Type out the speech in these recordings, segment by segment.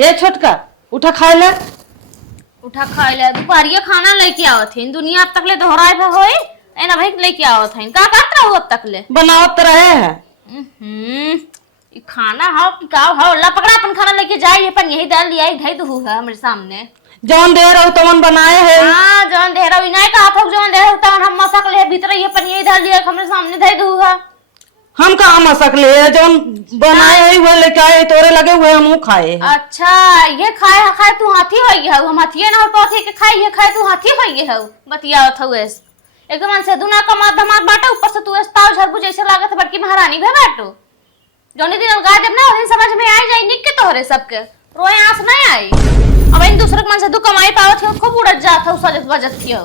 ये छोटका उठा खाए ले। उठा खाए ले दोपहरिया खाना लेके आवत है दुनिया अब तक ले दोहराए पे होई एना भाई लेके आवत है का करत रहो अब तक ले बनावत रहे हैं। ई खाना हाउ कि का हाउ ला पकड़ा अपन खाना लेके जाई अपन यही डाल दिया धई दहू है हमरे सामने जौन दे रहो तवन बनाए है। हां जौन दे रहो इनाय का हाथ जौन दे रहो तवन हम मसक ले भीतर ये अपन यही डाल दिया हमरे सामने धई दहू है। हम कहाँ मसक ले जौन बनाए है वो लेके आए तोरे लगे हुए हम खाए। अच्छा ये खाए खाए तू हाथी होई है हम हाथी ना और के खाए ये खाए तू हाथी होई है बतियावत हो ऐस एकदम से दुना का मार धमार बाटा ऊपर से तू ताव झरबू जैसे लागत बड़की महारानी भे बाटो जोनी दिन गाय देव ना दिन समझ में आ जाई निक के तोहरे सबके रोए आंस नहीं आई अब इन दूसरे मन से दु कमाई पावत हो खूब उड़त जात हो सजत बजत कियो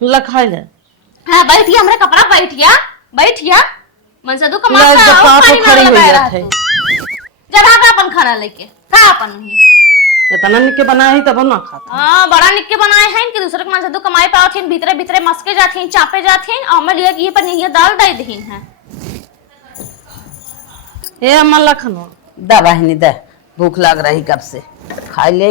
लखाई ले। हां बैठिया हमरे कपड़ा बैठिया मन से दु कमाई पापा खड़ी हो जात है जब आ अपन खाना लेके खा अपन ही इतना निक के बनाए है तब ना खाता। हां बड़ा निक के बनाए हैं कि दूसरे के मन से दु कमाई पावत हैं भीतरे भीतरे मस्के जाथिन चापे जाथिन और मैं लिया ये पर ये दाल दे दहिन है ए अम्मा लखनो दा बहनी दे भूख लग रही कब से खा ले।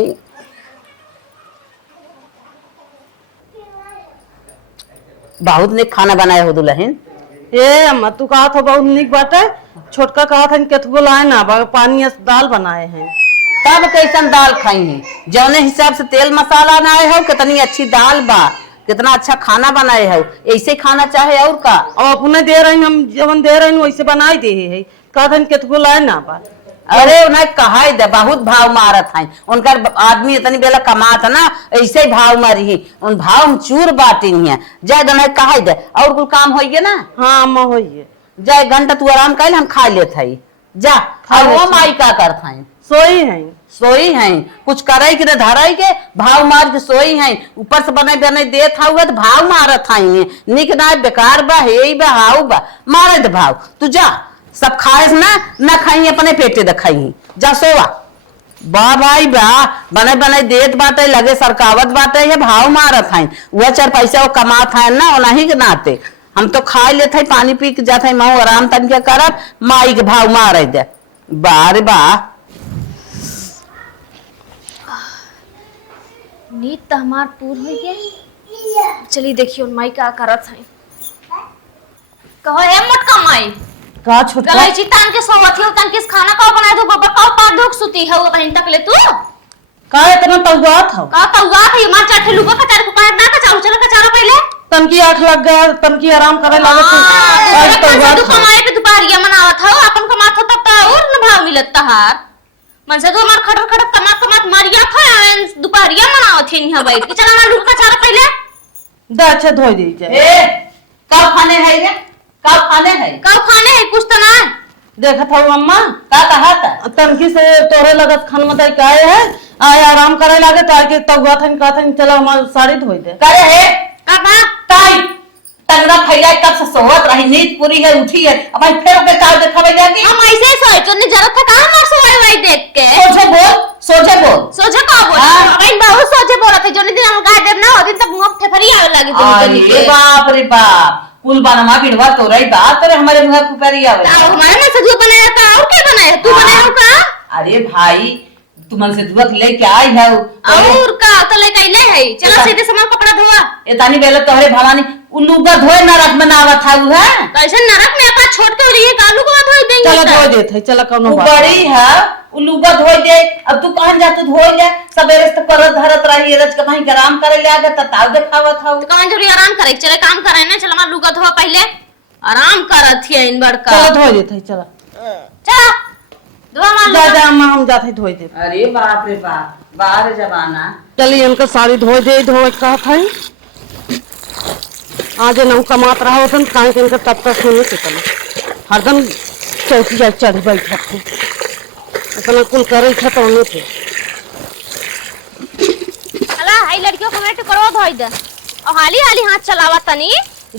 बहुत निक खाना बनाए हो दुल्हन। ए अम्मा तू कहा था बहुत निक बाटे छोटका कहा था केतगो लाए ना पानी दाल बनाए हैं। तब कैसन दाल खाई है जौने हिसाब से तेल मसाला बनाए हो कितनी अच्छी दाल बा कितना अच्छा खाना बनाए हो ऐसे खाना चाहे और का और अपने दे रही हम जवन दे रही वैसे बनाई दे है कहा था केतगो लाए ना बा। अरे उन्हें कहा दे बहुत भाव मारत है उनका आदमी इतनी बेला कमात ना ऐसे ही भाव मारी उन भाव हम चूर बाटी है जय उन्हें कहा दे और कुछ काम होइए ना। हाँ अम्मा होइए जय घंटा तू आराम कर हम खा लेते है जा और वो माई का करता है सोई है कुछ करे कि न धराई के भाव मार के सोई है ऊपर से बने बने देत हुआ तो भाव मारत है निक ना बेकार बा हे बा हाउ बा मारे दे भाव तू जा सब खाए ना खाई अपने पेटे दखाई जा सोवा बा भाई बा बने बने देत बाटे लगे सरकावत बाटे ये भाव मारत है वह 4 पैसा वो कमात है ना नहीं के नाते हम तो खा लेते पानी पी के जाते माऊ आराम तन के करब माई के भाव मारे दे बारे बा नीत तो हमार पूर हो गया चलिए देखिए माई का करत है कहो ए मोटका माई का छोटका गई चितान के सोवत हो तन किस खाना का बनाए दो बाबा का पार दुख सुती है वो बहन तक ले तू का इतना तौगा था का तौगा है मार चाटे लुगा का चार को ना का चाउ चला का चारा पहले तनकी आंख लग गया तनकी आराम करे लगे आज तौगा तू कमाए पे दोपहरिया मनावत हो अपन कमात हो तब और न भाव मिलत तहार मन से तो मार खटर खटर कमात मारिया खा दोपहरिया मनावत है यहां बैठ के चला मार लुगा का चारा पहले दा अच्छा धोई दे जाए ए कब खाने है ये कब खाने है कुछ तो ना देखा था अम्मा का कहा था तनकी से तोरे लगत खान मत आए है आए आराम करे लगे ताकि तौगा था का था चला हमारी साड़ी धोई दे करे है का बात ताई तंगड़ा फैला कब से सोवत रही नींद पूरी है उठी है अब भाई फिर के काल दिखावे जाती हम ऐसे सोए तो ने जरूरत था कहां मार सोए भाई देख के सोचे बोल सोचे का बोल भाई बहुत सोचे बोला थे जो दिन हम गाय देव ना दिन तक मुंह फेफरी आवे लगी अरे बाप रे बाप कुल बनवा बिड़वा तो रही बात अरे हमारे मुंह फेफरी आवे हमारे में सजू बनाया था और क्या बनाया तू बनाया का अरे भाई तू मन से दुआ लेके आई है और का तो लेके ले है चलो सीधे सामान कपड़ा धोआ इतनी बेले तोहरे भवानी उल्लूगा धोए नरक में नावा था वो है कैसे नरक में अपा छोड़ के रही है कालू को धोई देंगे चलो धो देते चलो कोनो बात बड़ी है उल्लूगा धोई दे अब तू कहां जा तू धोई दे सबेरे से करत धरत रही रज के भाई आराम करे ले आगे ताव देखावत था तो कहां जरूरी आराम करे चले काम करे ना चलो मार लुगा धोआ पहले आराम करत है इन बड़का चलो धो देते चलो चलो धोआ मार जा हम जाते धोई दे। अरे बाप रे बाप बाहर जमाना चलिए इनका साड़ी धो दे धोए का था आज न कमात रहा होतन काहे के इनका तब तक सुने के चलो हरदम चौकी जा चढ़ बैठा थे इतना कुल करे था तो उन्हें थे अला हाई लड़कियों को मैं टुकड़वा धोई दे और हाली हाली हाथ चलावा तनी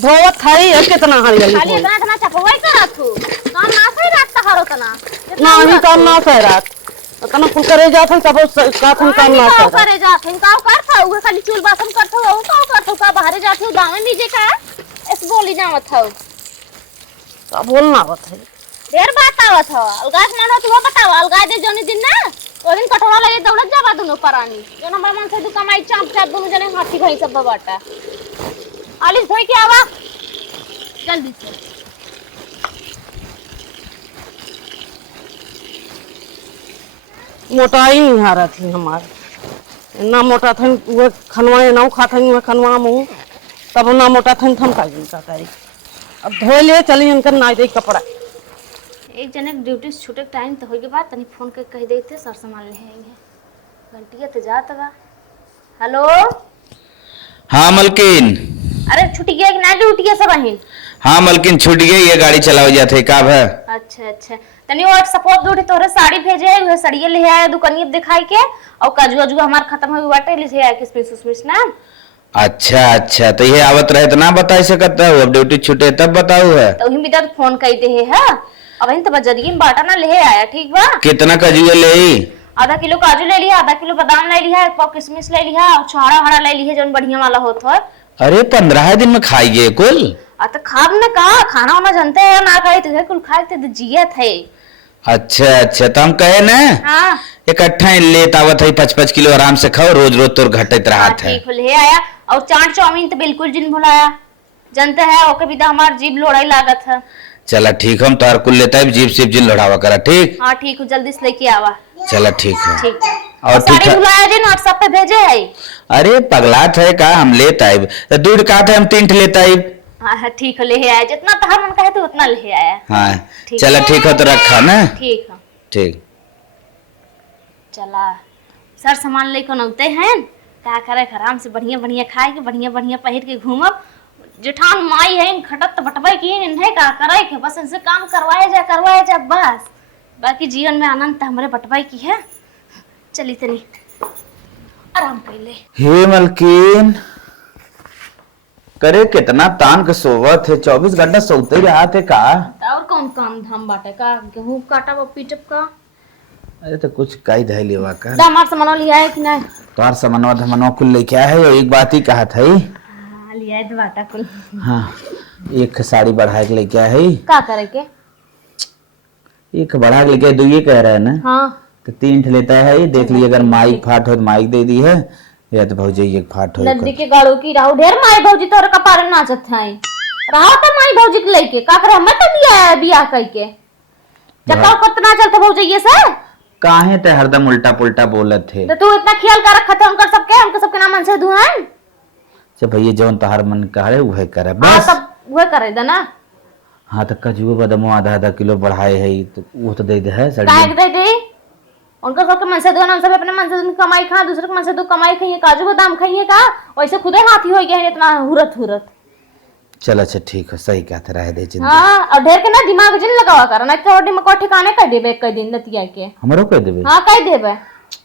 धोवत खाई है कितना हाली खाली इतना इतना चपवाई करत तू काम ना सही रात का हारो तना नहीं काम ना सह रात इतना कुल करे जात है तब का काम ना का करे जात है का करता हुए खाली चूल बासन करता हो का करता का बाहर जाते हो गांव में नीचे का इस बोली जावत हो का बोलना बत है ढेर बात आवत हो अलगास मानो तू बताओ अलगा दे जोनी दिन ना ओ दिन कटोरा ले दौड़त जाबा दोनों परानी जो हमरा मन से दू कमाई चाप चाप दोनों जने हाथी भाई सब बाटा आलिस धोई के आवा जल्दी से। मोटाई नहीं हारा थी हमारे ना मोटा था वो खनवाए ना खाता वो खनवा मुँह तब ना मोटा था हम का जिनका तारीख अब धो ले चली इनका ना दे कपड़ा। एक जने ड्यूटी से छूटे टाइम तो होई के बाद तनी फोन के कह देते सर सामान ले आएंगे घंटिया तो जात बा। हेलो हाँ मलकिन। अरे छुट्टी गया कि ना ड्यूटी है सब अहिन। हाँ मलकिन छूट गई ये गाड़ी चलाओ जाते का है। अच्छा अच्छा तनी वो सपोर्ट दूठी तोरे साड़ी भेजे है वो साड़िए ले आया दुकानिए दिखाई के और काजू वाजू हमार खत्म हो बाटे ले आया किसमिस उसमिस ना। अच्छा अच्छा तो ये आवत रहे तो ना बता सकता हूँ अब ड्यूटी छूटे तब बताऊ है तो वही भी तो फोन कर दे है अब इन तो बजरिए में बाटा ना ले आया ठीक बा। कितना कजुए ले आधा किलो काजू ले लिया आधा किलो बादाम ले लिया 1 पाव किशमिश ले लिया और छोड़ा हरा ले लिया जो बढ़िया वाला होता है। अरे 15 दिन में खाइए कुल। तो खाब ने कहा खाना वाना जानते हैं ना खाए तो कुल खाए तो जिया थे। अच्छा अच्छा तो हम कहे ना हाँ इकट्ठा लेत आवत है 5-5 किलो आराम से खाओ रोज रोज तोर घटत रहा है। ठीक ले आया और चाट चाउमीन तो बिल्कुल जिन भुलाया जानते हैं ओके भी तो हमार जीभ लोड़ाई लागत है। चला ठीक हम तोहर कुल लेता है जीप सिप जिन लड़ावा करा ठीक। हाँ ठीक है जल्दी से लेके आवा। चला ठीक है ठीक है और ठीक साड़ी है। भुलाया जिन व्हाट्सएप पे भेजे है। अरे पगलाट है का हम लेता है दूध काट है हम 3 लेता है। हाँ ठीक है ले आया जितना तहार मन कहे तो उतना ले आया। हाँ ठीक चला ठीक है तो रखा ना ठीक है ठीक। चला सर सामान लेकर नौते हैं क्या करे आराम से बढ़िया बढ़िया खाए के बढ़िया बढ़िया पहिर के घूमब जेठान माई है खटत तो बटबे की इन्हें का करे के बस इनसे काम करवाए जा बस बाकी जीवन में आनंद तो हमारे बटबाई की है। चली तनी आराम कर ले। हे मलकिन करे कितना तान के सोवत है 24 घंटा सोते रहा थे का। और कौन काम धाम बाटे का गेहूं काटा वो पीटप का। अरे तो कुछ काई धै लेवा का दामार सामान लिया है कि नहीं। तोहार सामानवा धमनवा कुल लेके आया है और एक बात ही कहा था हाँ लिया है बाटा कुल। हाँ एक साड़ी बढ़ा के लेके आया है का करे के एक बढ़ा के लेके 2 कह रहा है ना। हाँ तो 3 लेता है ये देख लीजिए अगर माइक फाट हो तो माइक दे दी है या तो भौजी एक फाट हो नदी के गाड़ो की राहु ढेर माई भौजी तोर कपार नाचत है रहा तो माई भौजी के लेके का कर हम तो दिया है बियाह कई के जका कितना चलते भौजी ये से काहे ते हरदम उल्टा पुल्टा बोलत थे। तो तू इतना ख्याल कर रखा था उनका सबके हमके सबके नाम मन से दुहान अच्छा भैया जौन तोहार मन करे वह करे हां बस। सब वह करे द ना। हाँ तो कजुए बदमो आधा किलो बढ़ाए है तो वो तो दे दे है काहे दे दे उनका सबके मन से दुहान हम सब अपने मन से कमाई खा दूसरे के मन से तो कमाई खाइए काजू बादाम खाइए का वैसे खुदे हाथी हो गया है इतना हुरत। चल अच्छा ठीक है सही कहते रहे दे चिंता। हां और ढेर के ना दिमाग जिन लगावा कर ना थोड़ी में को ठिकाने कर देबे कई दिन नतिया के हमरो कह देबे। हां कह देबे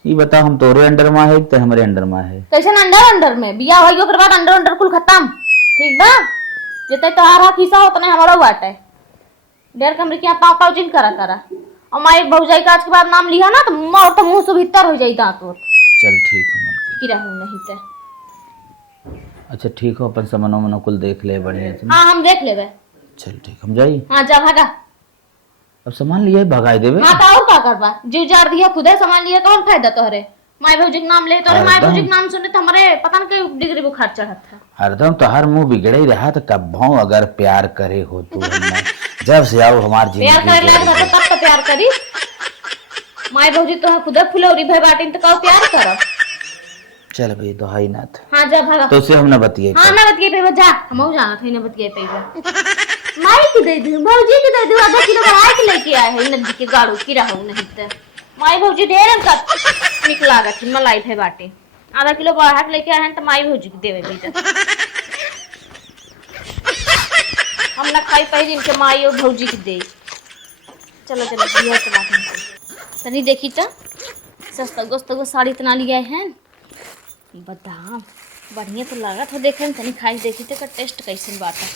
ई बता हम तोरे अंडर में है ते हमरे अंडर में है कैसे अंडर में बिया होई ओकर बाद अंडर कुल खत्म ठीक बा जते तोहार किस्सा होतने हमरो बाटे ढेर कमरे के पाव पाव जिन करा और माई भौजाई का आज के बाद नाम लिया ना तो मौत मुंह से भीतर हो जाई दांत और चल ठीक है मलकिन की रहू नहीं ते। अच्छा ठीक हो अपन सामान वामान कुल देख ले बढ़िया से। हां हम देख लेबे। चल ठीक हम जाई। हां जा भागा अब सामान लिए भगाई देबे। हां तो और का करबा जीव जार दिया खुदे सामान लिए कौन फायदा तोहरे माई भौजी के नाम ले तोरे माई भौजी के नाम सुने तो हमरे पता न के डिग्री बुखार चढ़त था। हरदम तो हर मुंह बिगड़े ही रहा तो कब अगर प्यार करे हो तो हमने जब से आओ हमार प्यार करे लायक बात तब तो प्यार करी माई भौजी तो खुदे फुलौरी भई बाटिन तो का प्यार कर। चल भाई दोहाई नाथ। हां जा भागा तो उसे हमने बतिए। हां ना बतिए पे जा हमहु जाना था ना बतिए पे माई की दे दू भौजी की दे दू आधा किलो बढ़ा के लेके आए है नदी के गाड़ू की रहू नहीं ते माई भौजी ढेर का निक लागत मलाई भई बाटे आधा किलो बढ़ा के लेके आए हैं तो माई भौजी के देवे बेटा हम ना खाई पाई दिन के माई और भौजी के दे। चलो बिया चला तनी देखी तो सस्ता गोस्त गो साड़ी इतना लिया है बादाम बढ़िया तो लगा था देखे में तनी खाई देखी तो टेस्ट कैसे बाटा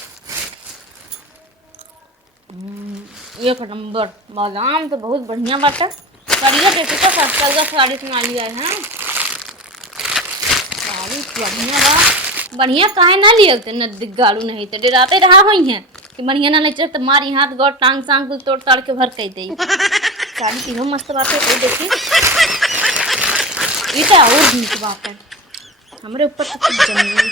एक नंबर बादाम तो बहुत बढ़िया बाटा बढ़िया देखी तो सस्ता गो साड़ी इतना लिया है साड़ी बढ़िया बा बढ़िया काहे ना लिया ते नदी गाड़ू नहीं तो डराते रहा हुई है कि बढ़िया ना ले चल तो मारी हाथ गोड़ टांग सांग कुल तोड़ ताड़ के भर कह दे साड़ी तीनों मस्त बात है कोई देखी इटा और नीक बात है हमरे ऊपर तो कुछ जमी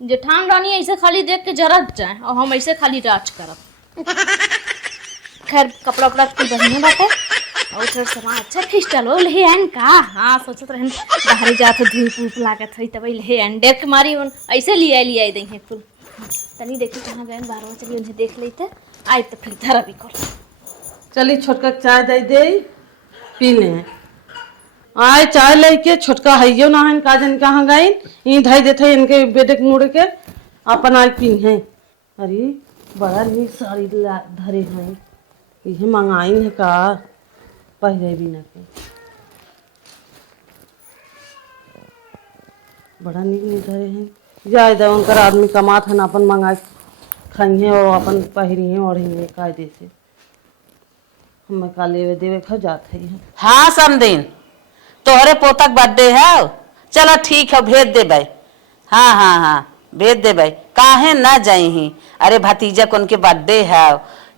जेठान रानी ऐसे खाली देख के जरत जाए और हम ऐसे खाली राज करब। खैर कपड़ा उपड़ा की बढ़िया बात है और थोड़ा सामान अच्छा खिस्टल हो ले एन का। हाँ सोचत रहन बाहर जात धूप उप लागत है तब ले एन देख के मारी ऐसे लिए दे हैं फूल तनी देखी कहाँ गए बाहर चलिए उन्हें देख लेते आए तो फिर धरा भी कर चली छोटका के चाय दे दे पी ले आए चाय लेके छोटका हइयो ना है काजन कहाँ गई ई धई देते इनके बेटे के मुड़ के अपन आज पी है। अरे बड़ा नी साड़ी धरे हैं ये मंगाई है का पहले भी ना के बड़ा नीक नहीं धरे हैं जाए दे उनकर आदमी कमात है ना अपन मंगा खाइए और अपन पहिरिए ओढ़िए कायदे से हमें का लेवे देवे खा जाते हैं। हाँ समदिन तोहरे पोतक बर्थडे है चलो ठीक है भेज दे भाई। हाँ हाँ हाँ भेज दे भाई काहे ना जाई। अरे भतीजा को उनके बर्थडे है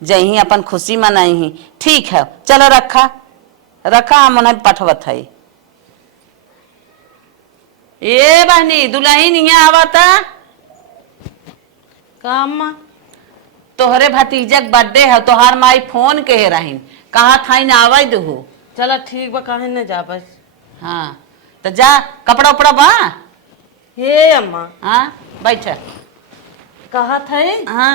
जही अपन खुशी मनाई ही ठीक है चलो रखा रखा हम उन्हें पठवत है। ये बहनी दुल्हन यहाँ आवता काम तोहरे भतीजा के बर्थडे है तोहार माई फोन कहे रही कहा था न आवा दू। चलो ठीक बा काहे न जा बस। हाँ तो जा कपड़ा उपड़ा बा। हे अम्मा हाँ बैठ। कहा थे हाँ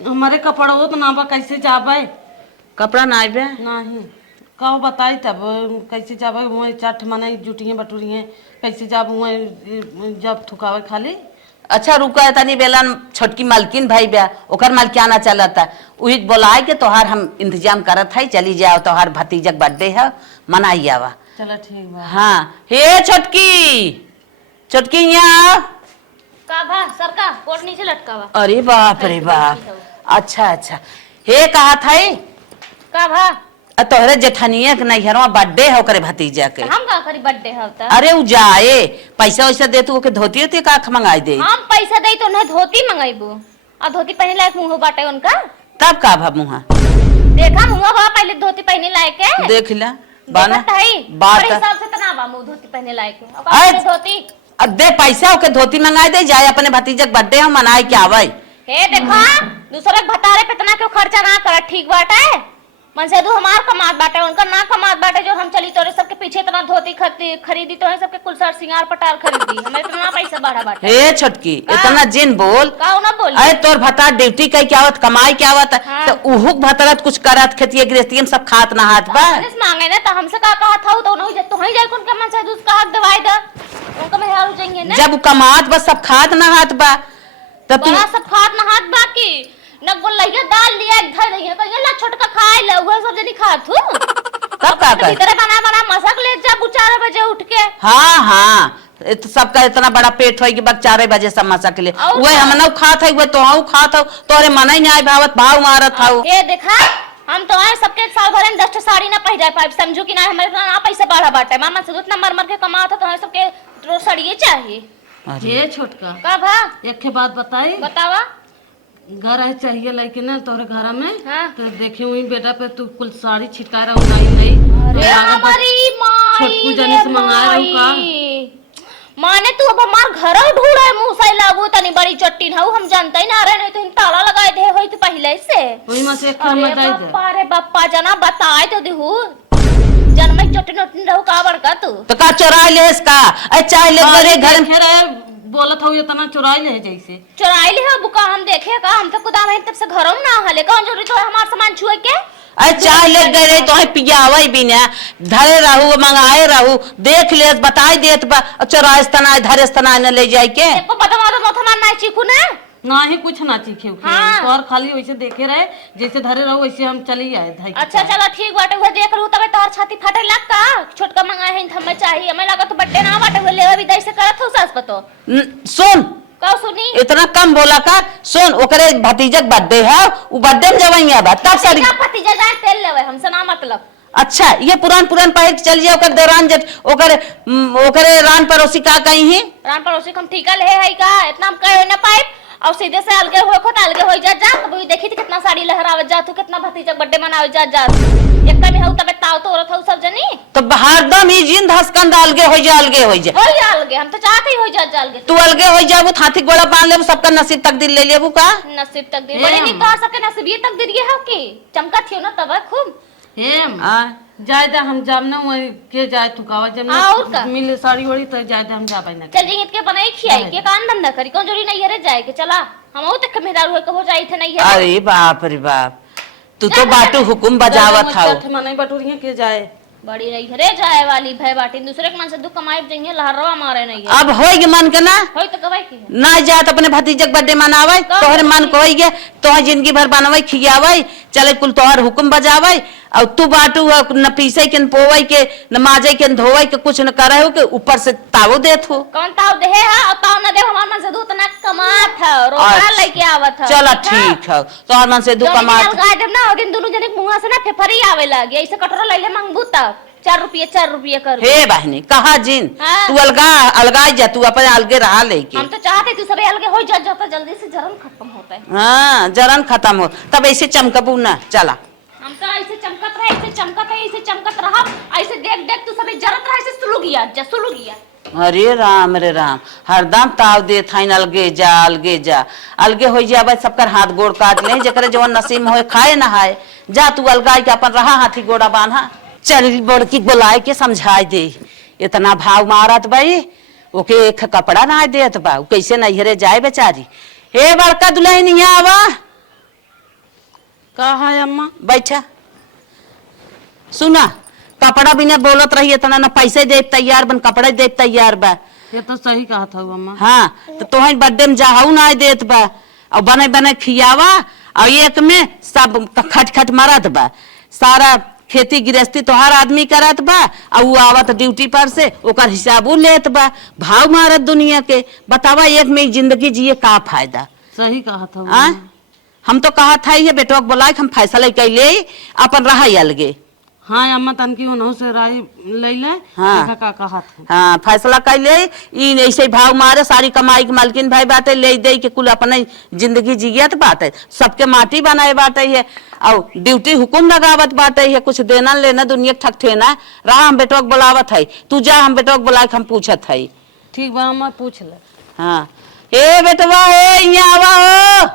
हमारे कपड़ा हो तो ना बा कैसे जाबे कपड़ा ना आबे नहीं कहो बताई तब कैसे जाबे वहीं चाट मनाई जुटिए बटुरिए कैसे जाब वहीं जब थुकावे खाली। अच्छा रुका तनी बेला छोटकी मालकिन भाई बा ओकर मालकियाना चलता वही बोलाए के तोहार हम इंतजाम करत है चली जाओ तोहार भतीजा के बर्थडे है मनाई आवा। चलो ठीक बा। हाँ हे छोटकी छोटकी यहाँ का भा सरका कोट नीचे लटकावा। अरे बाप रे बाप अच्छा अच्छा हे कहा था का भा तोहरे जेठानिया के नैहरवा बर्थडे है ओकरे भतीजा के। हम का करी बर्थडे है त अरे उ जाए पैसा वैसा दे तू ओके धोती होती का मंगाई दे। हम पैसा दई तो उन्हें धोती मंगाईबू और धोती पहने लायक मुंह बाटे उनका तब का भा मुहा देखा मुंह बा पहले धोती पहने लायक है देख ला बाना बात हिसाब से तना बा मुंह धोती पहने लायक है आय, और धोती अब दे पैसा ओके धोती मंगाई दे जाए अपने भतीजा के बर्थडे हम मनाए के आवे। हे देखा दूसरे के भतारे पे तना क्यों खर्चा ना कर ठीक बाटे मन से दू हमार कमात बाटे उनका ना कमात बाटे जो हम चली तोरे सबके पीछे इतना धोती खरीदी तो है सबके कुल सर सिंगार पटार खरीदी हमें इतना पैसा बढ़ा बाटे। हे छोटकी इतना जिन बोल का ना बोल अरे तोर भता ड्यूटी कई के आवत कमाई के आवत तो उहुक भतरत कुछ करत खेती गृहस्थी सब खात ना हाथ बा मांगे ना तो हमसे का कहा था तो नहीं तो ही जाए उनके मन से दूध का हक दवाई दे उनका में हाल जाएंगे ना जब कमात बस सब खात ना हाथ बा तब तू बड़ा सब खात ना हाथ बाकी न बोल लइया दाल लिया धर रही है कहिया ला छोटका खाए ले वो सब जनी खात हूं तब का कर भीतर बना बना मसक ले जा 4 बजे उठ के। हाँ हाँ सबका इतना बड़ा पेट होई कि बक 4 बजे सब मसा के लिए वही हम ना खात है तो हाउ खात हो तोरे मन ही नहीं भावत भाव मारत हाउ। ये देखा हम तो आए सबके साल भर में 10 साड़ी ना पहन जाए पाइप समझू कि ना हमारे ना पैसा बढ़ा बाटे मामा से उतना मर मर के कमाता तो हमें सबके रोज साड़िए चाहिए। ये छोटका का भा एक के बात बताई बतावा घर है चाहिए लेकिन ना तोरे घर में हाँ। तो देखे हुई बेटा पे तू कुल साड़ी छिटा रहा नहीं नहीं अरे हमारी माई छोटकू जनी से मंगा रहा हूं का माने तू अब हमार घर ढूंढा है मुंह से लागू तनी बड़ी चट्टी ना हम जानते ही ना रहे नहीं तो इन ताला लगाए दे होई तो पहले से वही में से एक में दे दे। अरे बाप्पा जना बताए तो देहू जन्म चट्टी नट्टी रहू का बड़का तू तो का चोरा ले इसका अरे चाय ले करे घर में रहे बोलत हो इतना चुराई ले जैसे चुराई ले बुका हम देखे का हम तो खुदा नहीं तब से घरों ना हले कौन जरूरी तो हमार सामान छुए के अरे चाय ले गए तो पियावे भी ना धरे रहू मंगाए रहू देख ले बताई देत बा चोराए तना धरे तना न ले जाए के एको बदमा तो मोथ मार ना चीखू ना ना ही कुछ ना चीखे हाँ। और खाली वैसे देखे रहे जैसे धरे रहो वैसे हम चली आए धाई के अच्छा चलो ठीक बाटे हुए देख लू तबे तोहर छाती फाटे लग का छोटका मंगाए हैं हमें चाहिए हमें लगा तो बड्डे ना बाटे हुए लेवा विदाई से करत हो सास पतो सुन का सुनी इतना कम बोला का सुन ओकरे भतीजा के बर्थडे है उ बर्थडे में जवैया बा तब सारी का भतीजा जाए तेल लेवे हमसे ना मतलब अच्छा ये पुरान पुरान पहिर के चल जाए ओकर दौरान जब ओकरे रान पड़ोसी का कहीं है रान पड़ोसी हम ठीका ले है का इतना हम कहे ना पाइप और सीधे से अलगे हो खत अलगे हो जा जा तब देखी थी कितना साड़ी लहरावत जा तू कितना भतीजा बर्थडे मनावे जा जा एक में हऊ तबे ताव तो औरत हऊ तो हरदम ही जिंद हसकंद अलगे हो जा अलगे हो जा। होई अलगे, हम तो चाहते ही हो जा अलगे। तू अलगे हो जाबू हाथी गोड़ा बांध लेबू सबका नसीब तकदीर ले लेबू का। नसीब तकदीर बड़े नहीं कह सके, नसीब ये तकदीर ये है कि चमका थियो ना तब खूब। हेम आ जायदा हम जामना वही के जाए तू कावा जब और का? मिले साड़ी वाड़ी तो जायदा हम जाबे ना। चल जिंग के बनाई खियाई के काम धंधा करी, कौन जोड़ी नहीं हरे जाए के चला हम तक मेरा रुए के हो जाई थे नहीं है। अरे बाप रे बाप, तू तो बाटू हुकुम बजावत था। मनाई बटोरिया के जाए बड़ी नहीं हरे जाए वाली भय बाटी दूसरे के मन से दुख कमाई देंगे लहरवा मारे नहीं है। अब होई मन के ना होई तो कवाई की ना जात अपने भतीजक बर्थडे मनावे तोहरे मन को होई गे तोहर जिंदगी भर बनवे खियावे चले कुल तोहर हुकुम बजावे और तू बाटू न पीसे के न पोवे के न माजे के न धोवे के कुछ न करे हो के ऊपर से ताव देत हो। कौन ताव दे है और ताव न दे हमार मन से दूध ना कमात है रोकड़ा लेके आवत है। चला ठीक है तोहर मन से दू कमात गाय देव ना दिन दोनों जने मुंह से ना फेफरी आवे लगे ऐसे कटोरा लइले मंगबू तब 4 रुपये कर। हे बहनी कहा जिन हाँ। तू अलगाई जा तू अपने अलगे रहा लेके। हम तो चाहते तू सब अलगे हो जा जाता जल्दी से जरन खत्म होता है। हाँ जरन खत्म हो तब ऐसे चमकबू ना चला। हम तो ऐसे चमकत रहे ऐसे चमकत रहा ऐसे देख देख तू सब जरत रहा ऐसे सुलू गया। अरे राम रे राम हरदम ताव दे थाइन अलगे जा अलगे हो जाबे सबकर हाथ गोड़ काट ले जकरे जवन नसीब में होए खाए ना हाय जा तू अलगाई के अपन रहा हाथी गोड़ा बांधा। चल बड़की बुलाए के समझाई दे इतना भाव मारत भाई ओके एक कपड़ा ना देत बा कैसे नैहरे जाए बेचारी। हे बड़का दुल्हन यहाँ आवा कहा है अम्मा बैठा सुना कपड़ा भी न बोलत रही इतना न पैसे दे तैयार बन कपड़े दे तैयार बा। ये तो सही कहा था अम्मा। हाँ तो तोहर बर्थडे में जाहू ना देत बा और बने खियावा और एक में सब खट मरत बा सारा खेती गृहस्थी तोहार आदमी करत बा और वो आवत ड्यूटी पर से ओकर हिसाबू लेत बा भाव मारत दुनिया के बतावा एक में जिंदगी जिए का फायदा। सही कहा था आ? हम तो कहा था ये बेटो बोला हम फैसला कैले अपन रहा अलगे। हाँ अम्मा तन की उन्हों से राय ले ले। हाँ। का कहा था हाँ फैसला कैले ऐसे भाव मारे सारी कमाई के मालकिन भाई बाटे ले दे के कुल अपने जिंदगी जियत बाटे सबके माटी बनाए बाटे है और ड्यूटी हुकुम लगावत बाटे है कुछ देना लेना दुनिया ठकठेना रहा हम बेटो बुलावत है तू जा हम बेटो बुला के हम पूछत है। ठीक बा अम्मा पूछ ले। हाँ हे बेटवा हे यहाँ आवा हो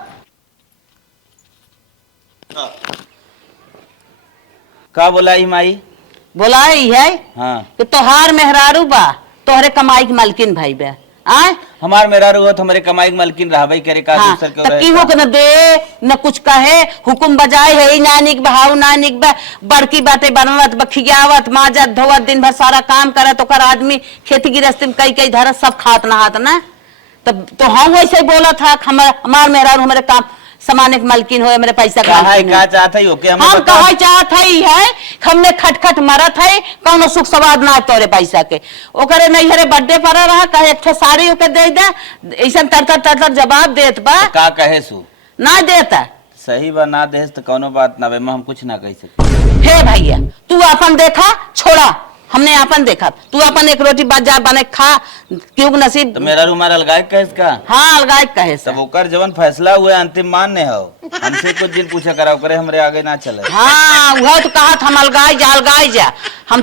का बोला ही माई बोलाई है हाँ कि तोहार मेहरारू बा तोहरे कमाई के मालकिन भाई बा आय हमार मेरा रुआ हमारे कमाई के मालकिन रहबई करे का हाँ, दूसर के तब की रहे हो न दे न कुछ कहे हुकुम बजाए है नानिक बहाव नानिक बा बड़की बातें बनवत बखियावत माजत धोवत दिन भर सारा काम करत ओकर आदमी खेती गृहस्थी में कई धरत सब खात नहात ना तब तो हम वैसे बोलत था हमार मेहरारू हमारे काम समाने के मालकिन हो मेरे पैसा का है का चाहत है ओके हम कहा चाहत है हमने खटखट मरत है कौनो सुख स्वाद ना तोरे पैसा के ओकरे नहीं हरे बर्थडे पर रहा कहे एक साड़ी ओके दे दे ऐसा तर जवाब देत बा का कहे सु ना देता सही बा ना देस तो कोनो बात ना हम कुछ ना कह सकते। हे भैया तू अपन देखा छोड़ा हमने अपन देखा तू अपन एक रोटी बाजा बने खा क्यों नसीब तो मेरा रूमार अलगाय कहे का हाँ अलगाय कहे तब ओकर जवन फैसला हुए अंतिम मान्य हो हमसे कुछ दिन पूछा करा करे हमरे आगे ना चले। हाँ वह तो कहा हम अलगाई जा हम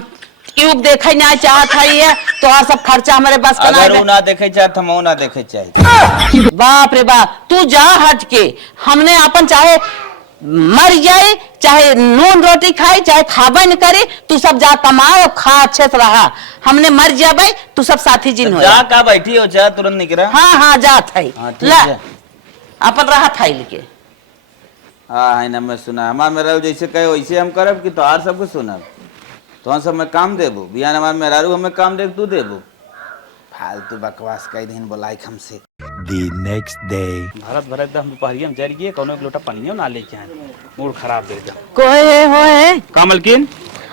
क्यों देखे ना चाहत है तो सब खर्चा हमारे बस का अगर वो ना देखे चाहे हम वो ना देखे चाहे। बाप रे बाप तू जा हट के हमने अपन चाहे मर जाए चाहे नून रोटी खाए चाहे खाबे न करे तू सब जा कमाओ खा अच्छे से रहा हमने मर जाबे तू सब साथी जिन हो जा का बैठी हो चाहे तुरंत निकला। हाँ जा थाई हाँ, ठीक ला है। अपन रहा थाई लेके हाँ है ना मैं सुना हमार मेरा जैसे कहे वैसे हम करब कि तोहार सब कुछ सुनब तो सब मैं काम देबू बिहान हमार मेहरारू हमें काम दे तू देबू फालतू बकवास कई दिन बोलाई हमसे। The next day. भारत भर एकदम दोपहरिया में जर गए कोनो एक लोटा पानी ना लेके आए मूड खराब दे एकदम कोई है का मलकिन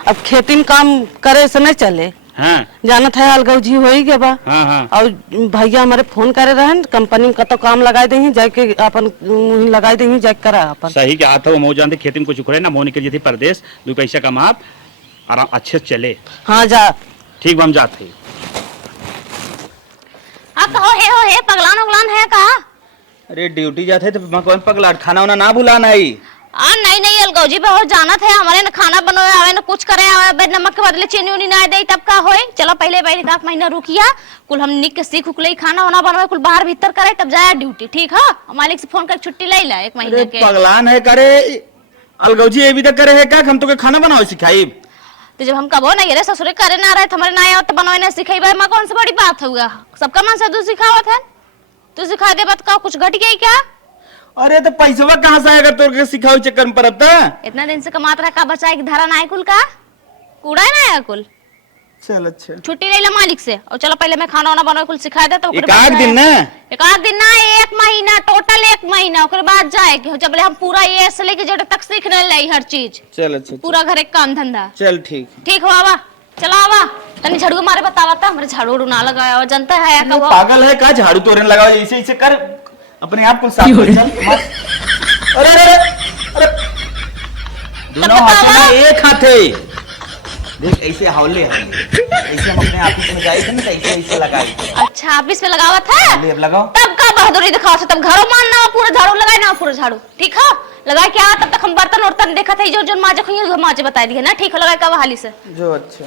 अब खेती में काम करे से नहीं चले हाँ जाना था अलगौजी हो ही गया बा हाँ हाँ और भैया हमारे फोन करे रहे कंपनी में कतो काम लगाए दे जाके अपन लगाए दे जाके करा अपन सही क्या आता वो मो जानते खेती में कुछ उखड़े ना मो निकल थी परदेश 2 पैसा कमा आराम अच्छे से चले। हाँ जा ठीक हम जाते आप हो हे पगलान उगलान है का अरे ड्यूटी जाते तो कौन पगला खाना वाना ना भुलाना है नहीं नहीं अलगौजी पे हो जाना थे हमारे न खाना बनवाए आवे न कुछ करे आवे नमक के बदले चीनी उनी ना दे तब का होए। चलो पहले भाई 1 महीना रुकिया कुल हम निक के सीख उक ले खाना वाना बनवाए कुल बाहर भीतर करे तब जाए ड्यूटी ठीक है। मालिक से फोन कर छुट्टी ले ला 1 महीने के। पगलान है करे अलगौजी ये भी तो करे है का हम तो के खाना बनाओ सिखाई। तो जब हम कबो नहीं रे ससुरे करे ना रहे हमारे ना आया तो बनवाए ना सिखाई भाई मां कौन सी बड़ी बात हुआ सबका मन से तू सिखावत है तू सिखा दे बात का कुछ घट गई क्या। अरे तो पैसा कहाँ से आएगा तोर के सिखाओ चक्कर में परब ता। इतना दिन से कमात रहा का बचाए की धारा ना है कुल का कूड़ा है ना है कुल। चल अच्छा छुट्टी ले ला मालिक से और चलो पहले मैं खाना वाना बनाओ कुल सिखा दे तो एक आध दिन ना 1 दिन ना 1 महीना टोटल 1 महीना ओकर बाद जाए कि जब हम पूरा ये से लेके जब तक सीखने लाई हर चीज चल अच्छा पूरा घर एक काम धंधा। चल ठीक ठीक हो आवा चला आवा तनी झाड़ू मारे बतावा था हमारे झाड़ू उड़ू ना लगाया जनता है या कब पागल है का झाड़ू तोड़ने लगाओ ऐसे ऐसे कर अपने आप को साफ कर चल मत। अरे अरे अरे दोनों हाथों में एक हाथ है देख ऐसे हौले हैं ऐसे हम अपने ऑफिस में जाए थे ना ऐसे ऐसे लगाए। अच्छा ऑफिस में लगावा था लेब लगाओ तब का बहादुरी दिखाओ तब घरों मानना पूरा झाड़ू लगाए ना पूरा झाड़ू ठीक है लगा क्या तब तक हम बर्तन उर्तन देखा था जो जो माजे खुई माजे बता दिए ना ठीक है लगा का हाली से जो अच्छा।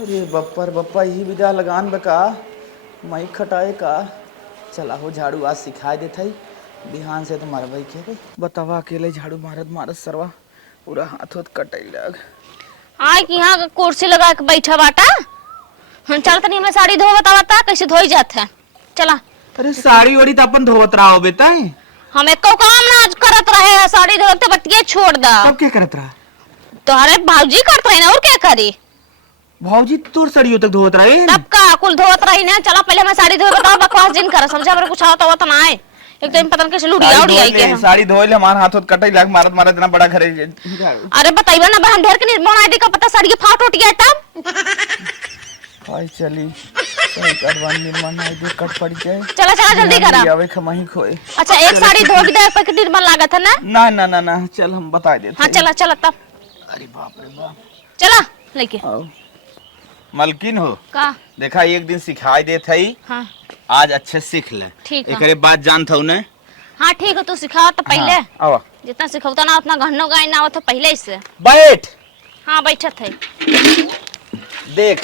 अरे बप्पर बप्पा यही विदा लगान बका मई खटाए का चला हो झाड़ू आज सिखाए देता ही बिहान से तो मार भाई के बतावा अकेले झाड़ू मारत मारत सरवा पूरा हाथ होत कटई लग आय कि यहाँ कुर्सी लगा के बैठा बाटा हम चल तनी हमें साड़ी धो बतावा कैसे धोई जात है चला। अरे साड़ी वाड़ी तो अपन धोवत रहा हो बेटा हम एको काम ना आज करत रहे साड़ी धोते बतिये छोड़ दा अब क्या करत रहा तोहरे भाऊजी करत रहे ना और क्या करी भाजी तोर साड़ियों तक धोवत रहे तब का कुल धोत रही ना चला पहले मैं साड़ी धो बताओ बकवास दिन कर समझा हमरे कुछ आवत आवत ना आए एक दिन पता नहीं कैसे लुड़िया उड़ी आई के साड़ी धोइले हमार हाथ होत कटई लग मारत मारत इतना बड़ा घरे। अरे बताइबा ना बहन ढेर के निर्माण आईडी का पता साड़ी फाट उठ गया तब हाय चली सही करवान निर्माण आई दे कट पड़ जाए चला चला जल्दी करा आवे खमाही खोए। अच्छा एक साड़ी धो भी दे पैकेट निर्माण लागत है ना ना ना ना ना चल हम बता देते। हां चला चला तब अरे बाप रे बाप चला लेके आओ मलकिन हो का देखा एक दिन सिखाई दे थई हां आज अच्छे सीख ले ठीक है एकरे बाद जान थौ ने। हां ठीक है तू सिखाओ तो पहले आवा जितना सिखौता ना उतना घन्नो गाय ना आवत पहले से बैठ हां बैठत है देख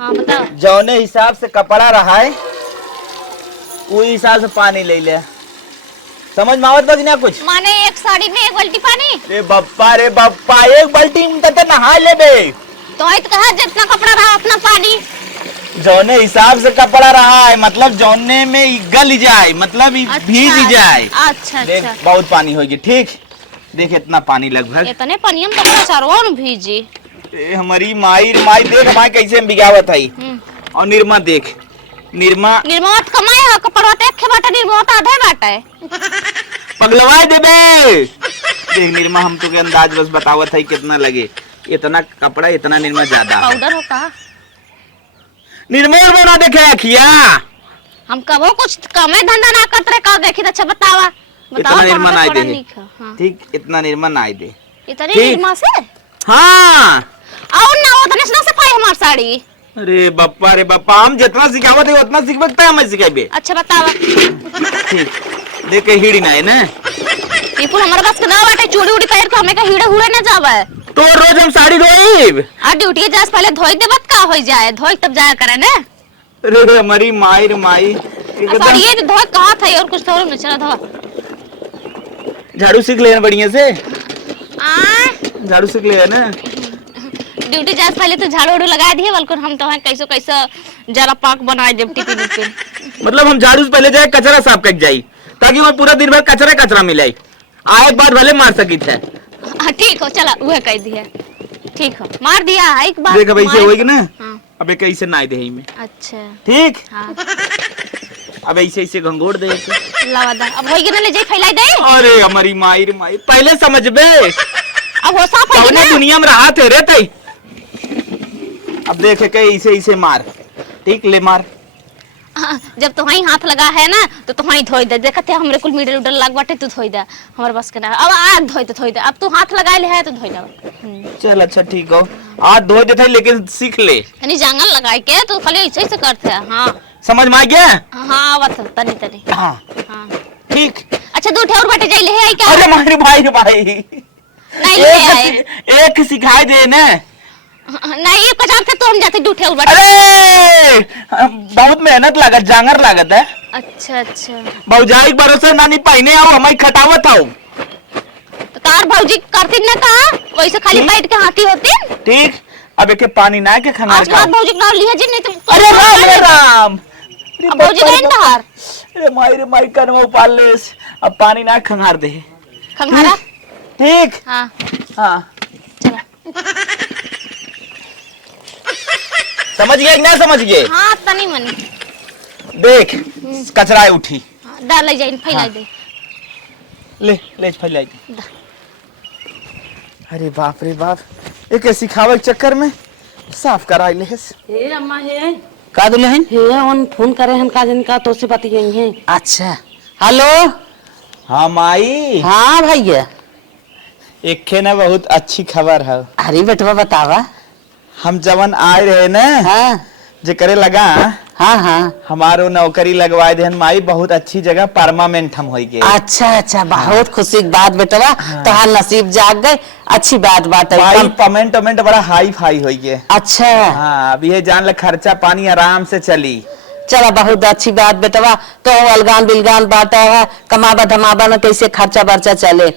हां बताओ जौने हिसाब से कपड़ा रहा है उस हिसाब से पानी ले ले समझ में आवत बजना कुछ माने एक साड़ी में 1 बाल्टी पानी रे बप्पा एक बाल्टी में तो नहा ले बे तो आई तो कहा जितना कपड़ा रहा उतना पानी जौने हिसाब से कपड़ा रहा है मतलब जौने में गल जाए मतलब भीग जाए। अच्छा देख अच्छा बहुत पानी होगी ठीक देख इतना पानी लगभग इतने पानी हम तो चारों भीजी हमारी माई देख हमारे कैसे बिगावत है और निर्मा देख निर्मोत कमाए हो कपड़ा देख बाटा निर्मोत आधे बाटा है पगलवाए देबे देख निर्मा हम तो के अंदाज बस बतावत है कितना लगे इतना कपड़ा इतना निर्मा ज्यादा पाउडर हो का निर्मा बना देखे अखिया हम कबो कुछ कमे धंधा ना करत रहे का देखी अच्छा बतावा इतना निर्मा ना दे हां ठीक इतना निर्मा ना दे इतनी निर्मा से हां और ना उतने से सफाई हमार साड़ी अरे बप्पा हम जितना सिखावत है उतना सिखबकता है मैं सिखाबे अच्छा बतावा ठीक देख के हिड़ी ना है ना ये कुल हमारे पास ना बाटे चूड़ी उड़ी पहन के हमें का हीड़े हुड़े ना जावे तो रोज हम साड़ी धोईब आ ड्यूटी जास पहले धोई देबत का हो जाए धोई तब जाया करे ना अरे हमारी माई साड़ी ये धो कहां था और कुछ थोड़ा न चला धो झाड़ू सीख लेना बढ़िया से आ झाड़ू सीख ले ना ड्यूटी जास पहले तो झाड़ू उड़ू लगा दिए बल्कि हम तो कैसे जरा पाक बनाए जब टिफिन पे मतलब हम झाड़ू से पहले जाए कचरा साफ कर जाई ताकि मैं पूरा दिन भर कचरा मिलाई आए बाद भले मार सकी थे। ठीक हो चला वह कह दिया ठीक हो मार दिया एक बार देख अब ऐसे होएगी ना हां अबे कैसे ना दे में अच्छा ठीक हां अब ऐसे घंगोड़ दे लावा दा अब होई के ना ले जाई फैलाई दे अरे हमारी माई पहले समझ बे अब हो साफ है ना दुनिया में रहा थे रे ते अब देखे के ऐसे मार ठीक ले मार जब तो वहीं हाथ लगा है ना तो वहीं धोई दे देखते हमरे कुल मीडल उडल लग बाटे तू धोई दे हमारे बस के ना अब आज धोई दे अब तू हाथ लगा ले है तो धोई दे चल अच्छा ठीक हो आज धो देते लेकिन सीख ले यानी जांगल लगाए के तो खाली ऐसे करते हैं हां समझ में आ गया हां बस तनी हां हां ठीक अच्छा दूठे और बाटे जाइले है क्या? अरे मारे भाई भाई नहीं ले आए। एक सिखाई दे ना। नहीं ये कजाम से तो हम जाते दूठे और बाटे। अरे बहुत मेहनत लागत, जांगर लागत है। अच्छा अच्छा भौजाई भरोसे नानी पहने आओ हमारी खटावत आओ। तो तार भौजी करती न कहा वैसे खाली बैठ के हाथी होती। ठीक अब एक पानी ना के खंगार आज बात भौजी ना लिया जी नहीं तो। अरे राम रे राम। अब भौजी गई बाहर। अरे माई कनवा पाल ले, अब पानी ना खंगार दे। खंगारा ठीक हाँ हाँ चला। समझ गए कि ना समझ गए? हाँ तनी मनी देख कचरा उठी। हाँ, डाल ले जाइन फैला दे। ले ले फैलाई दे। दा। अरे बाप रे बाप, एक सिखावे के चक्कर में साफ कराई ले। हे अम्मा हे का दुल्हन? हे उन फोन करे हन काजन का तो से बतियाई हैं। अच्छा हेलो। हाँ माई, हाँ भैया। एक खे ना बहुत अच्छी खबर है। अरे बेटवा बतावा। हम जवन आए रहे ना हाँ जे करे लगा हाँ हाँ। हमारो नौकरी लगवाए देन माई, बहुत अच्छी जगह परमानेंट हम होई गए। अच्छा अच्छा बहुत खुशी की बात बेटवा। तहार नसीब जाग गए, अच्छी बात बात माई है। पेमेंट बड़ा हाई फाई होई गए। अच्छा हाँ अब ये जान ले खर्चा पानी आराम से चली। चला बहुत अच्छी बात बेटवा। तो अलगान बिलगान बात है, कमाबा धमाबा न कैसे खर्चा बर्चा चले।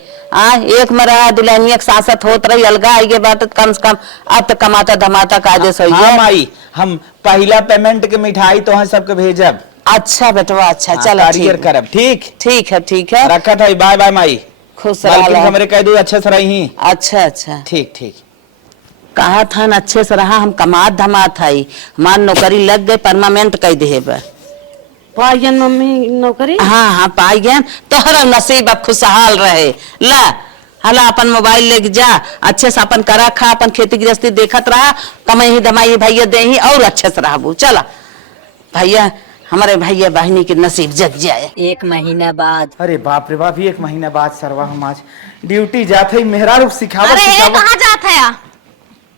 एक में रहा दुल्हनिया के सासत होत रही, अलगा आई के बात कम से कम अब तो कमाता धमाता कायदे से हाँ माई, हम पहला पेमेंट के मिठाई तो हम सबके भेजब। अच्छा बेटवा अच्छा चलो करियर करब। ठीक ठीक है रखत है। बाय बाय माई। खुश मालकिन रहा। हमरे कह दू अच्छे से रही। अच्छा अच्छा ठीक ठीक। कहा था न अच्छे से रहा, हम कमात धमात है, हमार नौकरी लग गई परमानेंट कह दे। पायन मम्मी नौकरी। हाँ हाँ पाई गए। तोहरा नसीब अब खुशहाल रहे। ला हला अपन मोबाइल लेके जा, अच्छे से अपन करा खा, अपन खेती गृहस्थी देखत रहा, कमाई धमाई भैया दे ही और अच्छे से रहा। चला भैया, हमारे भैया बहनी के नसीब जग जाए। 1 महीना बाद। अरे बाप रे बाप, 1 महीना बाद सरवा हम आज ड्यूटी जाते ही मेहरा रुक सिखावत अरे ये सिखावत कहाँ जात है?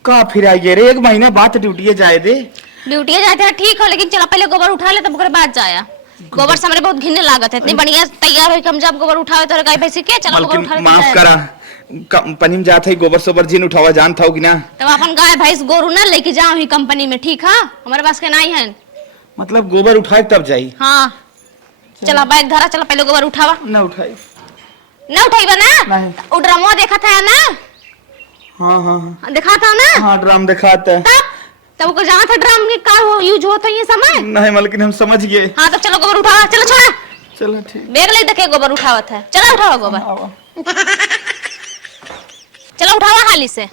का फिर आई गे रे। 1 महीना बाद ड्यूटी जाए दे। ड्यूटी जाते हैं ठीक हो, लेकिन चला पहले गोबर उठा ले तब ओकरे बाद जाया। गोबर से हमरे बहुत घिने लागत है, इतनी बढ़िया तैयार होई कि हम जब गोबर उठावे तो गाय भैंसी के चला गोबर उठा ले। माफ करा, कंपनी में जाते ही गोबर सोबर जिन उठावा जानता हो कि ना। तब अपन गाय भैंस गोरू ना लेके जाओ ही कंपनी में। ठीक है हमारे पास के नहीं है। मतलब गोबर उठाए तब जाई। हाँ चला बैग धरा, चला पहले गोबर उठावा। ना उठाई ना उठाईबा ना? नहीं। वो ड्रमवा देखा था ना? हाँ हाँ देखा था ना? हाँ ड्राम दिखाता है। तब को जहाँ था ड्रम के का हो यूज होता है ये समय। नहीं मालकिन हम समझ गए। हाँ तब चलो गोबर उठावा, चलो छोड़ा। चलो ठीक। बैग ले देखे गोबर उठावत है, चला उठावा गोबर। चलो उठावा हाली से।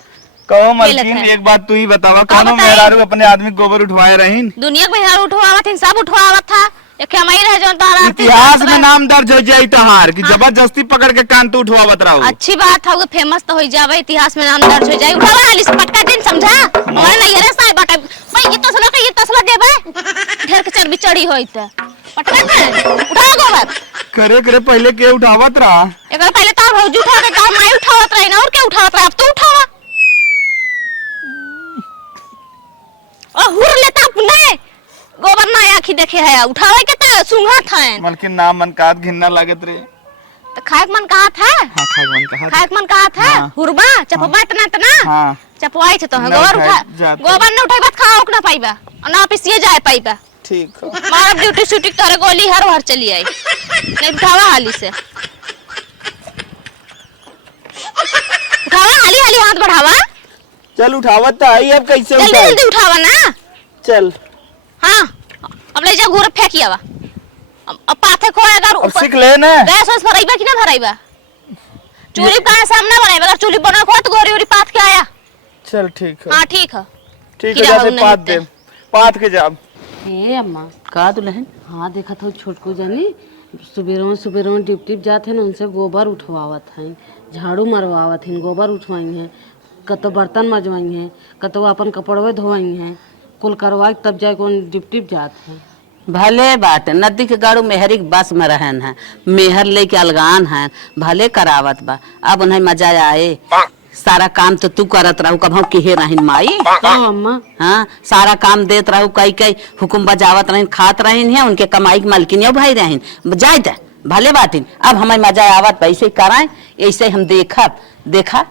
कहो गलत मालकिन है। एक बात तू ही बतावा, का कौनो बताई? मेहरारू अपने आदमी गोबर उठवाए रहीन। दुनिया के बिहार उठवावत है, सब उठवावत था। एक हमारी रह जो तारा इतिहास में नाम दर्ज हो जाए तहार कि जबरदस्ती पकड़ के कान तो उठवावत रहो। अच्छी बात है, फेमस तो हो जावे, इतिहास में नाम दर्ज हो जाए। उठावा हाली से पटका दिन समझा। हमारे नहीं रे साहब बाटा भाई ये तसला देबे ढेर के चर्बी चढ़ी होई त पटका दे। उठावा गोबर। करे पहले के उठावत रहा। एक पहले तार भौजी उठा दे, तार माई उठावत रही ना, और क्या उठावत रहा? अब तो उठावा। ओ हुर लेता अपने गोबर ना आखी देखे है, उठावे के त सुंघा था। मालकिन नाम मन कात घिन्ना लागत रे। तो खाए मन कहा था? हाँ खाए मन कहा। खाए मन कहा था? हाँ। हुरबा चपवा इतना इतना हाँ चपवाई थे तो ना गोबर उठा उठाए जाते। गोबर न उठाई बात खाओ ना पाइबा और ना पिसिए जाए पाइबा। ठीक हो। मारा ड्यूटी शूटी करे गोली हर हर चली आई। नहीं उठावा हाली से, उठावा हाली हाली हाथ बढ़ावा। चल उठावत तो आई, अब कैसे जल्दी उठाए? जल्दी उठावा ना। चल हाँ अब ले जा घूर फेंकियावा। अब पाथे को अगर अब सीख ले ना। गैस वैस भराइबा कि ना भराइबा? चूल्ही का सामने बनाइबा, अगर चूल्ही बना को तो गोरी ओरी पाथ के आया। चल ठीक है। हाँ ठीक है। ठीक है कीड़ा जाते उड़ने पात लगते दे, पात के जाब। हे अम्मा का दुल्हन? हाँ देखा था छोटको जानी सुबेरों ड्यूटी जाते हैं, उनसे गोबर उठवावत हैं, झाड़ू मरवावत हैं, गोबर उठवाई हैं, कतो बर्तन मजवाई हैं, कतो अपन कपड़वे धोवाई हैं, कुल करवाई तब जाए कौन ड्यूटी जाते हैं। भले बात नदी के गाड़ू मेहरी के बस में रहन है, मेहर लेके अलगान है, भले करावत बा। अब उन्हें मजा आए, सारा काम तो तू करत रहू, कब किहे रहीन माई। हाँ अम्मा हाँ सारा काम देत रहू, कई कई हुकुम बजावत रहीन, खात रहीन है, उनके कमाई के मालकिन भाई रहीन। जाए भले बातिन अब हमें मजा आवत पैसे कराए ऐसे हम देखा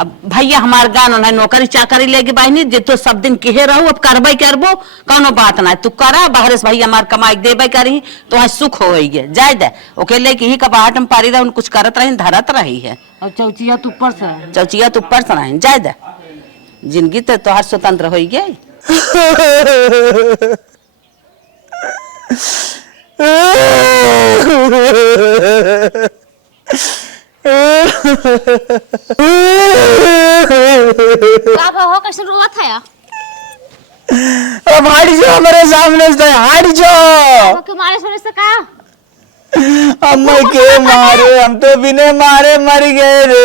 अब भैया हमार गान उन्हें नौकरी चाकरी लेके बहनी जे तो सब दिन कहे रहू अब करबे करबो कौनो बात ना तू करा बाहर से भैया हमार कमाई देबे करी तो सुख हो गई जाय दे ओके ले ही कबाहट में पारी रह कुछ करत रही धरत रही है और चौचिया तू ऊपर से है। चौचिया तो ऊपर से नहीं जाय दे जिंदगी तो तोहर स्वतंत्र हो गई बाबा हो कैसे रोवत है अब हट जाओ मेरे सामने से हट जाओ के मारे सोने से का अम्मा के मारे हम तो बिना मारे मर गए रे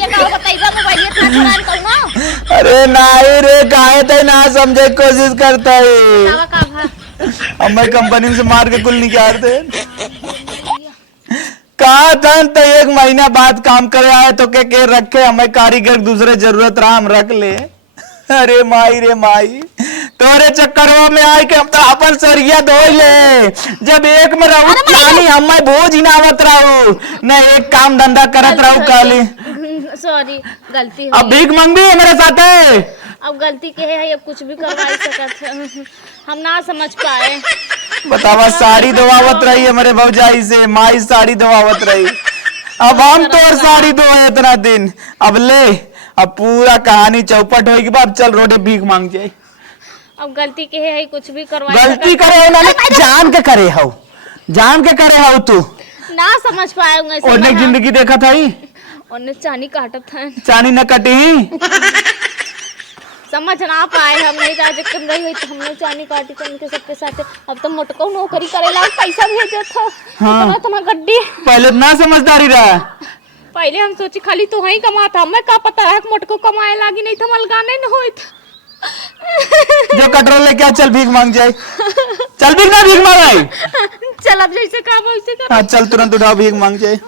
ये का बताइबा मोबाइल ये था चलान कहूं अरे नहीं रे काहे ते ना समझे कोशिश करता है ना का भा अम्मा कंपनी से मार के कुल निकाल दे कहा था तो 1 महीना बाद काम करे आए तो के रखे हमें कारीगर दूसरे जरूरत रहा हम रख ले अरे माई रे माई तोरे चक्करों में आए के हम तो अपन सरिया धो ले जब एक में रहू नानी हमें बोझ ही नावत रहू न एक काम धंधा करत रहू काली सॉरी गलती अब भीख मांग भी है मेरे साथ है अब गलती के है अब कुछ भी करवा सकत हम ना समझ पाए बतावा साड़ी धोवावत रही है मेरे भौजाई से माई साड़ी धोवावत रही अब हम तो साड़ी धोए इतना दिन अब ले अब पूरा कहानी चौपट होगी अब चल रोडे भीख मांग जाए अब गलती के है कुछ भी करवा गलती करे हो ना जान के करे हो तू ना समझ पाए और जिंदगी देखा था ही और चानी काटत था चानी न कटी समझ ना पाए हम नहीं राज कम रही हुई तो हमने चानी काटी तो उनके सबके साथ अब तो मोटको नौकरी करेला पैसा भेजा था हाँ। इतना गड्डी पहले ना समझदारी रहा पहले हम सोची खाली तो वही कमाता हमें का पता है मोटको कमाए लागी नहीं तो मलगाने न होइत जो कटोरा लेके आ चल भीख मांग जाए चल भीख मांग चल अब जैसे काम वैसे कर हाँ चल तुरंत उठाओ भीख मांग जाए